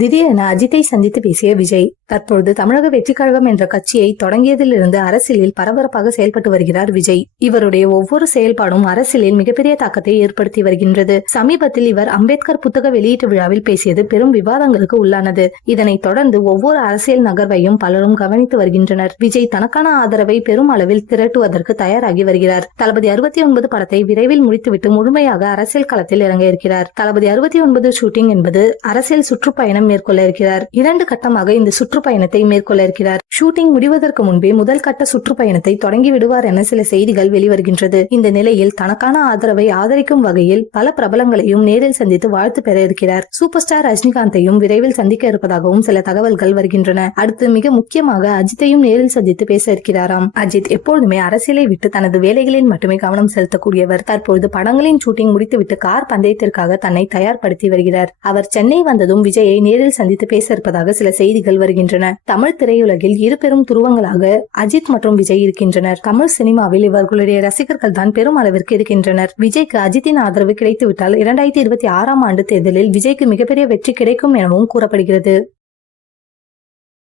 திடீரென அஜித்தை சந்தித்து பேசிய விஜய் தற்பொழுது தமிழக வெற்றி கழகம் என்ற கட்சியை தொடங்கியதிலிருந்து அரசியலில் பரபரப்பாக செயல்பட்டு வருகிறார் விஜய். இவருடைய ஒவ்வொரு செயல்பாடும் அரசியலில் மிகப்பெரிய தாக்கத்தை ஏற்படுத்தி வருகின்றது. சமீபத்தில் இவர் அம்பேத்கர் புத்தக வெளியீட்டு விழாவில் பேசியது பெரும் விவாதங்களுக்கு உள்ளானது. இதனைத் தொடர்ந்து ஒவ்வொரு அரசியல் நகர்வையும் பலரும் கவனித்து வருகின்றனர். விஜய் தனக்கான ஆதரவை பெரும் அளவில் திரட்டுவதற்கு தயாராகி வருகிறார். தளபதி 69 படத்தை விரைவில் முடித்துவிட்டு முழுமையாக அரசியல் களத்தில் இறங்க இருக்கிறார். தளபதி 69 ஷூட்டிங் என்பது அரசியல் சுற்றுப்பயணம் மேற்கொள்ள இருக்கிறார். 2 கட்டமாக இந்த சுற்றுப்பயணத்தை மேற்கொள்ள இருக்கிறார். ஷூட்டிங் முடிவதற்கு முன்பே முதல் கட்ட சுற்றுப்பயணத்தை தொடங்கி விடுவார் என சில செய்திகள் வெளிவருகின்றது. இந்த நிலையில் தனக்கான ஆதரவை ஆதரிக்கும் வகையில் பல பிரபலங்களையும் நேரில் சந்தித்து வாழ்த்து பெற இருக்கிறார். சூப்பர் ஸ்டார் ரஜினிகாந்தையும் விரைவில் சந்திக்க இருப்பதாகவும் சில தகவல்கள் வருகின்றன. அடுத்து மிக முக்கியமாக அஜித்தையும் நேரில் சந்தித்து பேச இருக்கிறாராம். அஜித் எப்பொழுதுமே அரசியலை விட்டு தனது வேலைகளில் மட்டுமே கவனம் செலுத்தக்கூடியவர். தற்பொழுது படங்களின் ஷூட்டிங் முடித்துவிட்டு கார் பந்தயத்திற்காக தன்னை தயார்படுத்தி வருகிறார். அவர் சென்னை வந்ததும் விஜயை நேரில் சந்தித்து பேச இருப்பதாக சில செய்திகள் வருகின்றன. தமிழ் திரையுலகில் இரு பெரும் துருவங்களாக அஜித் மற்றும் விஜய் இருக்கின்றனர். தமிழ் சினிமாவில் இவர்களுடைய ரசிகர்கள் தான் பெரும் அளவிற்கு இருக்கின்றனர். விஜய்க்கு அஜித்தின் ஆதரவு கிடைத்துவிட்டால் 2026ஆம் ஆண்டு தேர்தலில் விஜய்க்கு மிகப்பெரிய வெற்றி கிடைக்கும் எனவும் கூறப்படுகிறது.